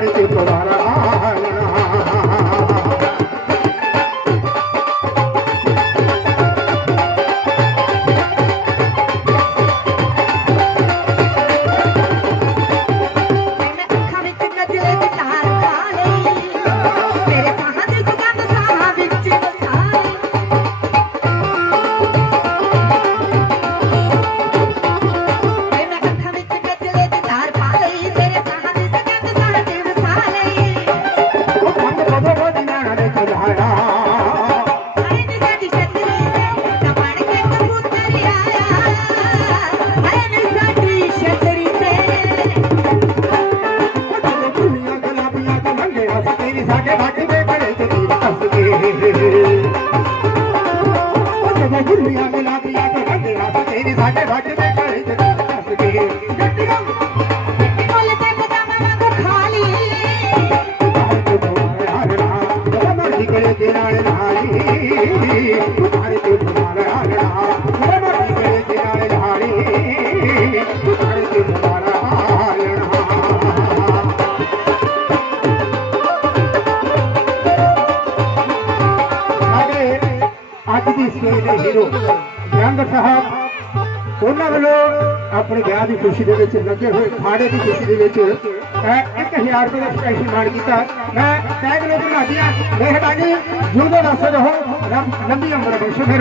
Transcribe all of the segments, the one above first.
पानी से तुम्हारा मेरी साके घाटी में बड़े शरीर हँसते गुड़िया मिला दिया तो रंगला सा तेरी साके घाटी में बड़े शरीर हँसते किनारे नाली ਅੱਜ ਦੇ ਹੀਰੋ ਜੰਗ ਸਾਹਿਬ ਉਹਨਾਂ ਵੱਲੋਂ ਆਪਣੇ ਵਿਆਹ ਦੀ ਖੁਸ਼ੀ ਦੇ ਵਿੱਚ, ਲੱਗੇ ਹੋਏ ਖਾੜੇ ਦੀ ਖੁਸ਼ੀ ਦੇ ਵਿੱਚ ਇਹ 1000 ਰੁਪਏ ਦਾ ਸਪੈਸ਼ਲ ਮਾਣ ਕੀਤਾ। ਮੈਂ ਟੈਗ ਨੂੰ ਬਣਾ ਦਿਆ ਮਿਹਰਬਾਨੀ। ਜੁੜਦੇ ਦੱਸ ਰਹੋ। ਰੱਬ ਲੰਬੀ ਉਮਰ ਬਖਸ਼ੋ ਫਿਰ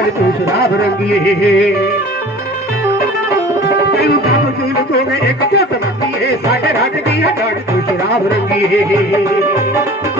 लाल तू शराब रंगी तो एक चोट रखी है, साढ़े रात की है तू शराब रंगी है।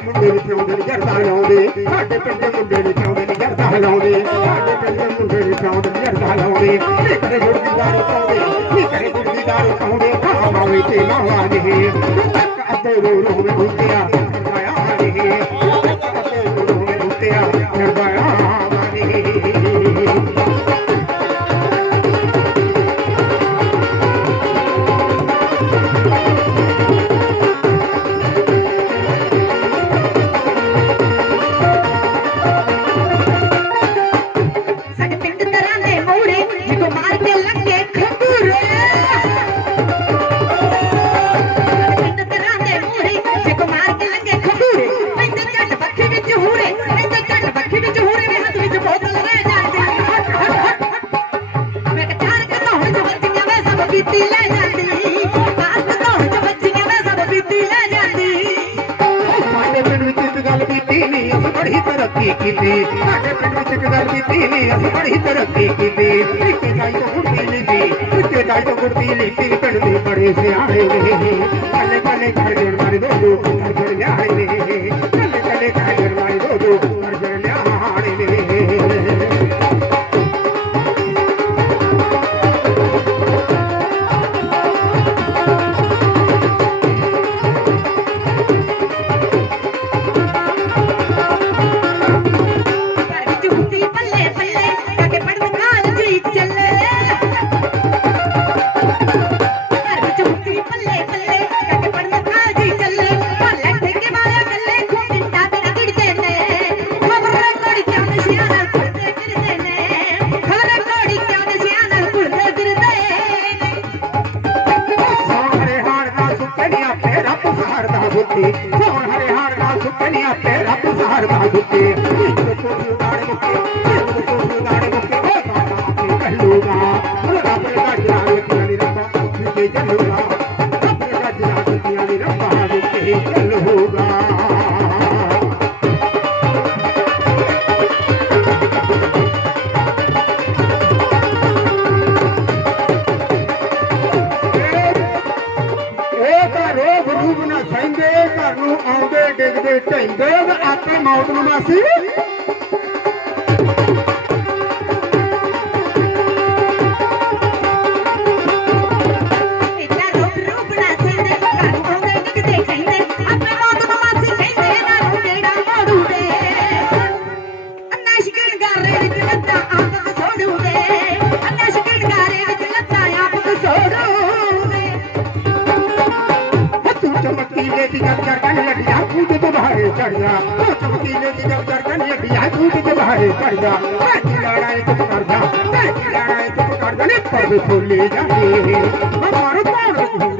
ਮੁੰਡੇ ਨੇ ਚਾਉਂਦੇ ਨੇ ਜਰਦਾ ਲਾਉਂਦੇ ਸਾਡੇ ਪਿੰਡ ਦੇ ਮੁੰਡੇ ਨੇ ਚਾਉਂਦੇ ਨੇ ਜਰਦਾ ਲਾਉਂਦੇ ਸਾਡੇ ਪਿੰਡ ਦੇ ਮੁੰਡੇ ਨੇ ਚਾਉਂਦੇ ਨੇ ਜਰਦਾ ਲਾਉਂਦੇ ਕੀ ਕਰੇ ਜੁੜਦੀ ਦਾਰੂ ਪਾਉਂਦੇ ਕੀ ਕਰੇ ਜੁੜਦੀ ਦਾਰੂ ਪਾਉਂਦੇ ਖਾਵਾ ਵੇ ਤੇ ਮਾਵਾ ਦੇ ਤੱਕ ਅੱਧੇ ਰੋ ਰੋ ਮੇ ਉੱਤਿਆ ਮਾਇਆ ਦੇ ਇੱਕ ਗੱਲ ਬੀਤੀ ਨਹੀਂ ਅਸੀਂ ਬੜੀ ਤਰੱਕੀ ਕੀਤੀ ਸਾਡੇ ਪਿੰਡ ਵਿੱਚ ਇੱਕ ਗੱਲ ਬੀਤੀ ਨਹੀਂ ਅਸੀਂ ਬੜੀ ਤਰੱਕੀ ਕੀਤੀ ਇੱਕੇ ਜਾਈ ਤੋਂ ਗੁਰਦੀ ਲਿੱਤੀ ਇੱਕੇ ਜਾਈ ਤੋਂ ਗੁਰਦੀ ਲਿੱਤੀ ਪਿੰਡ ਦੇ ਬੜੇ ਸਿਆਣੇ ਨੇ ਕੱਲੇ ਕੱਲੇ ਘਰ ਜਣ ਮਾਰੇ ਦੋ ਦੋ ਘਰ ਜਣ ਲਿਆਏ ਨੇ दुनिया तेरा पसार भाग के Até mal, não, mas, चढ़िया पीले की जब गर्दन ये दिया दूध के बाहर चढ़िया लाड़ा एक पकड़ जा लाड़ा एक पकड़ जा पर फूले जाए हमारे पार